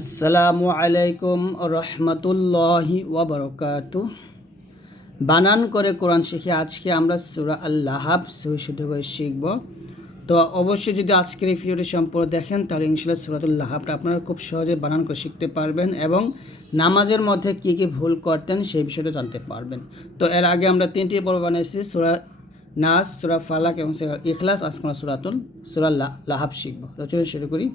আসসালামু আলাইকুম রহমতুল্লাহি ওবরকাত বানান করে কোরআন শিখে আজকে আমরা সুরা আল্লাহাব সহি শুদ্ধ করে শিখব। তো অবশ্যই যদি আজকের এই ভিডিওটি সম্পূর্ণ দেখেন, তাহলে ইনশাল্লাহ সুরাতুল্লাহাবটা আপনারা খুব সহজে বানান করে শিখতে পারবেন এবং নামাজের মধ্যে কী কী ভুল করতেন সেই বিষয়টা জানতে পারবেন। তো এর আগে আমরা তিনটি পর্ব বানিয়েছি, সুরা নাস, সুরা ফালাক এবং ইখলাস। আজকে আমরা সুরাতুল, সুরা লাহাব শিখব। তো চলুন শুরু করি।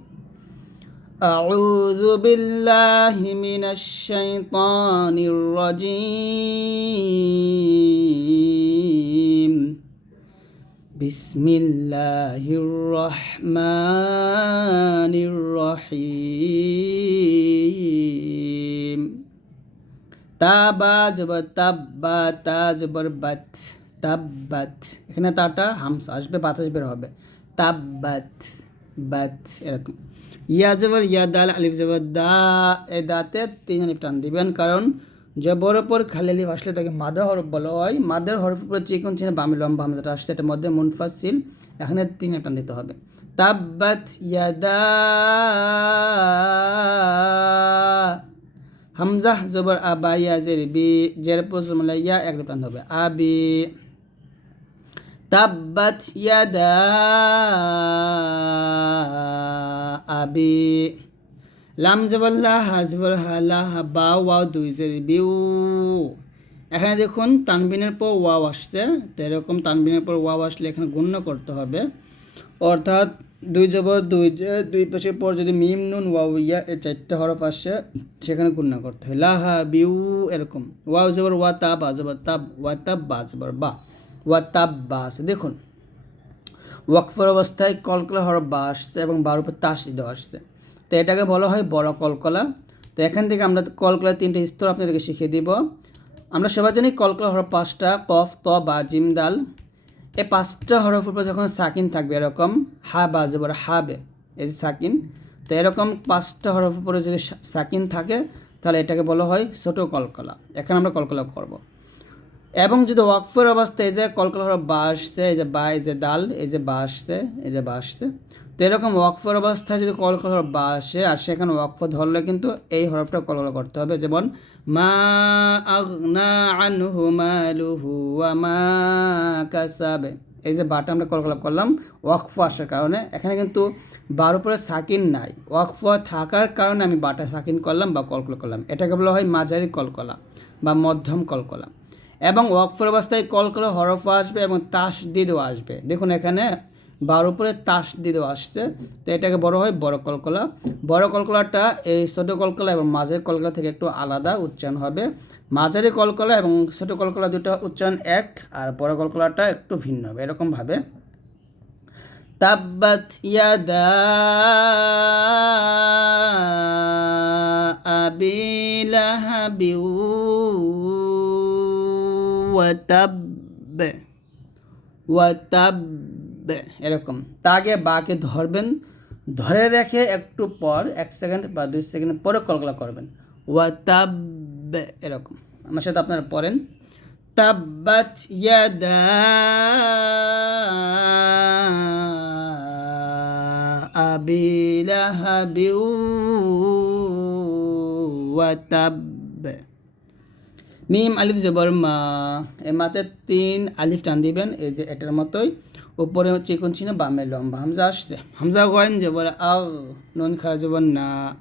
أعوذ بالله من الشيطان الرجيم بسم الله الرحمن الرحيم তাবা জবর তাব্বা তা জবর বাত তাব্বাত এখানে তাটা হামস আসবে বাতাস বের হবে তাব্বাত বাত এরকম ইয়া জবর, ইয়া আলিফ জবর, দা, এ দাতে তিন আলিফ টান দিবেন। কারণ জবর ওপর খালি আলিফ আসলে তাকে মাদার হরফ বলা হয়। মাদার হরফ উপরে চিকন চিনে বামে লম্বা হামজাটা আসছে এটার মধ্যে মুনফাসিল এখানে তিন আলিফ টান দিতে হবে। তাব্বাত ইয়াদা হামজাহ জবর আবা ইয়া জের বি জের পোসমলা এক টান হবে। আবি তাব্বাত ইয়াদা আবি লাম জবল্লা হাজবর হালা বা ওয়াও দুই জের বিউ এখানে দেখুন, তানবিনের পর ওয়াও আসছে। তো এরকম তানবিনের পর ওয়াও আসলে এখানে গণ্য করতে হবে। অর্থাৎ দুই জবর, দুই দুই পেশের পর যদি মিম, নুন, ওয়াও, ইয়া এই চারটে হরফ আসছে সেখানে গুণ করতে হয়। লাহা বিউ, এরকম। ওয়াও জবর, ওয়া তাব আ জবর, তাব, ওয়া, তাব, বা জবর, বা। ওয়া তাব বা আছে দেখুন, ওয়াকফর অবস্থায় কলকলা হরফ বা আসছে এবং বার উপর তাস দেওয়া আসছে। তো এটাকে বলা হয় বড় কলকলা। তো এখান থেকে আমরা কলকলার তিনটে স্তর আপনাদেরকে শিখিয়ে দিব। আমরা সবাই জানি কলকলা হরফ পাঁচটা, কফ, ত, বা, জিম, দাল। এই পাঁচটা হরফ উপর যখন সাকিন থাকবে এরকম, হা, বা, জবর, হাবে, এই সাকিন, তো এরকম পাঁচটা হরফ উপরে যদি সাকিন থাকে, তাহলে এটাকে বলা হয় ছোটো কলকলা। এখানে আমরা কলকলা করব। এবং যদি ওয়াকফের অবস্থায় এই যে কলকলা হরফ বা আসছে এই যে বা, এই যে ডাল, এই যে বা আসছে এই যে বা আসছে তো এরকম ওয়াকফের অবস্থায় যদি কলকলা হরফ বা আসে আর সেখানে ওয়াকফ ধরলে কিন্তু এই হরফটা কলকলা করতে হবে। যেমন, মা মা কাসাবে। এই যে বাটা আমরা কলকলা করলাম ওয়াকফ আসার কারণে। এখানে কিন্তু বার উপরে সাকিন নাই। ওয়াকফ থাকার কারণে আমি বাটা সাকিন করলাম বা কলকলা করলাম। এটাকে বলা হয় মাঝারি কলকলা বা মধ্যম কলকলা। এবং ওয়াকফের অবস্থায় কলকলা হরফ আসবে এবং তাস দিদেও আসবে। দেখুন এখানে বার উপরে তাস দিদেও আসছে। তো এটাকে বড় হয় বড় কলকলা। বড় কলকলাটা এই ছোটো কলকলা এবং মাঝের কলকলা থেকে একটু আলাদা উচ্চারণ হবে। মাঝারি কলকলা এবং ছোটো কলকলা দুটো উচ্চারণ এক আর বড় কলকলাটা একটু ভিন্ন হবে এরকমভাবে তাব্বাত ইয়াদা আবি লাহাবি ওয়াতাব ওয়াতাব এরকম। তাকে বাকে ধরবেন, ধরে রেখে একটু পর, এক সেকেন্ড বা দুই সেকেন্ড পরে কলকলা করবেন। ওয়াতাব এরকম। আমার সাথে আপনারা পড়েন। তাব্বাত ইয়াদা আবি লাহাবি ওয়াতাব মিম আলিফ জবর মা। মাতে তিন আলিফ টান দিবেন, এই যে এটার মতোই। উপরে চিকন চিহ্ন? বামে লম্বা। হামজা আসছে। হামজা গয়েন জবর আগ নুন খারা জবর না।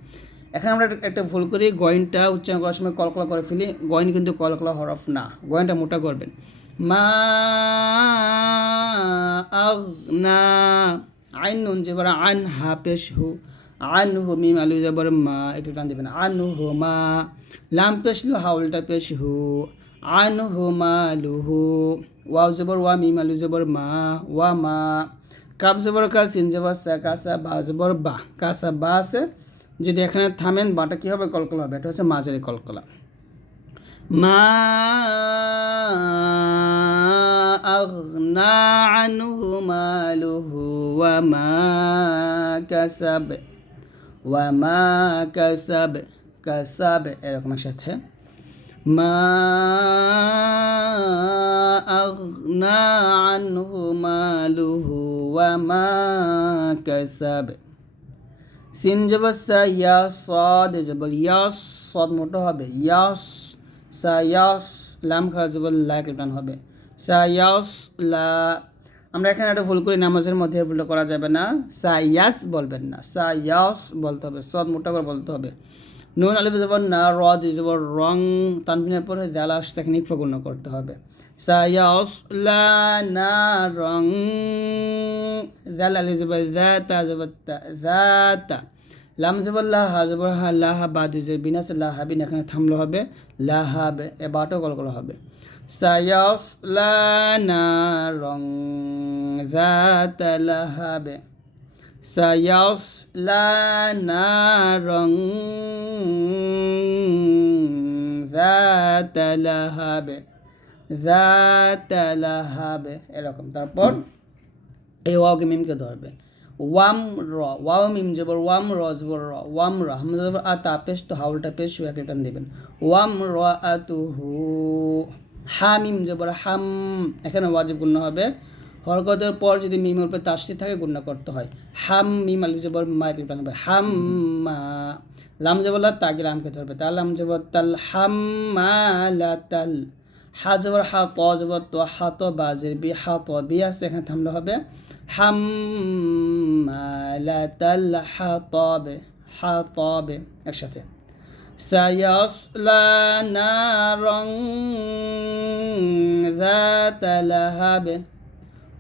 এখানে আমরা একটা- ভুল করি, গয়েনটা উচ্চারণ করার সময় কলকলা করে ফেলি। গয়েন কিন্তু কলকলা হরফ না। গয়েনটা মোটা করবেন। মা, আগ, না। আইন নুন জবর আন, হা, পেশ, হু। আন হু মিম আলু জবর মা একটু টান দেবেন আন হু মা লাম পেশ লু হাউলটা পেশ হু আন হু মা লু হু ওয়াও জবর ওয়া মিম আলু জবর মা ওয়া মা কাপ জবর কা সিন জবর সা কাসা বা জবর বা কাসা বা আছে যদি এখানে থামেন বাটা কী হবে কলকলা হবে এটা হচ্ছে মাঝারি কলকলা মা أغنى عنه ماله وما كسب وما كسب كسب এরকম একসাথে মা أغنى عنه ماله وما كسب সিন জবর সা ইয়া সদ জবর ইয়াস সদ মোটো হবে ইয়াস সা ইয়াস লাম খারা জবর লা কেলটান হবে সা ইয়াস লা আমরা এখানে একটা ভুল করি, নামাজের মধ্যে ভুলটা করা যাবে না। সা ইয়াস বলবেন না। সা ইয়াস বলতে হবে সদ মোটা করে বলতে হবে। নুন, আলিফ জবর না, র দুই জবর, রং তানবিনের পরে দাল ইকফা গুণ করতে হবে। সায়াস লা, না, রং, দাল, আলিফ জবর দাতা তা দাতা লাম জবর, লা, হা জবর, হা, লা, হা, বা দুই বিনাস লা, হা, বিন এখানে থামলো হবে। লা, হা, বে, এ বাটো কল করা হবে। সায়াস লা না রং দাতা লা হা বে سيصلى نارا ذات لهب ذات لهب এরকম তারপর এই ওয়াওকে মিমকে ধরবে ওয়াম র ওয়াও মিম জবর ওয়াম র জবর র ওয়াম র হামজা জবর আ তা পেশ তো হাউলটা পেশ এক রিটার্ন দিবেন ওয়াম র আতুহু হামিম জবর হাম, এখানে ওয়াজিব গুণ হবে। হরকতের পর যদি মিমের উপরে তাসটি থাকে গুণনা করতে হয়। হাম, মিম, আলিফ জবর মা হবে হাম মা লাম জবর লা তাকে লামকে ধরবে। তাল লাম জবর তাল হাম মা তাল। হা জবর হা, ত জবর তো, হা, তো বাজের বি, হা, ত, বি আছে, এখানে থামলে হবে। হাম মা তাল, হা তবে হা তবে একসাথে। سيصلى نارا ذات لهب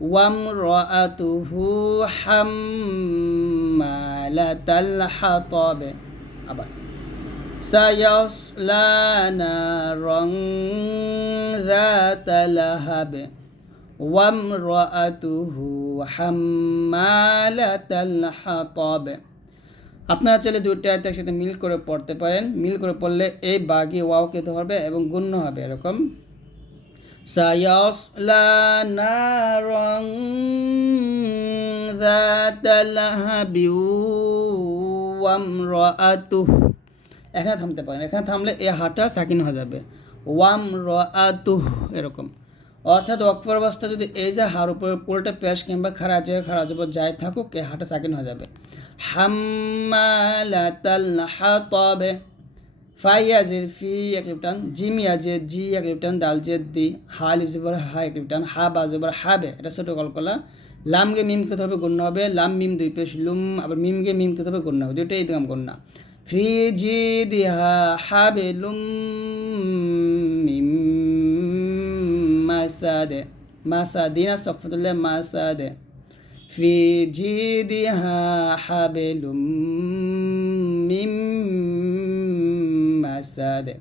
وامرأته حمالة الحطب. سيصلى نارا ذات لهب وامرأته حمالة الحطب. আপনারা চাইলে দুইটা আয়াত একসাথে মিল করে পড়তে পারেন মিল করে পড়লে এই বাগি ওয়াওকে ধরবে এবং গুণ্য হবে এরকম سيصلى نارا ذات لهب وامرأته এখানে থামতে পারেন এখানে থামলে এ হাটা সাকিন হয়ে যাবে ওয়াম র আতুহ এরকম অর্থাৎ অক্ষর অবস্থা যদি এই যে হার উপরে পোলটা পেশ কিংবা খারা যে খারা যাব যাই থাকুক, এ হাটা সাকিন হয়ে যাবে। হাম্মালাতাল হাতাবে ফাইয়াজের ফি এক লিপটান জিম ইয়াজের জি এক লিপটান দাল জের দি হা লিপজিবর হা এক লিপটান হা বা জবর হাবে, এটা ছোটো কলকলা। লামগে মিম খেতে হবে গণ্য হবে, লাম মিম দুই পেশ, লুম, আবার মিমগে মিম খেতে হবে গণ্য হবে দুইটাই দিলাম গণ্য ফি জি দি হা, হাবে, লুম, মিম। মাসাদে মাসাদিনা সফতুল্লাহ masade, fi jidiha হাবেলুম mim masade.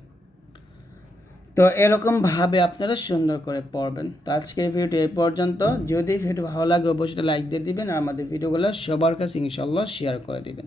তো এরকমভাবে আপনারা সুন্দর করে পড়বেন। তো আজকের ভিডিওটি এই পর্যন্ত। যদি ভিডিও ভালো লাগে, অবশ্যই লাইক দিয়ে দিবেন আর আমাদের ভিডিওগুলো সবার কাছে ইনশাল্লাহ শেয়ার করে দিবেন।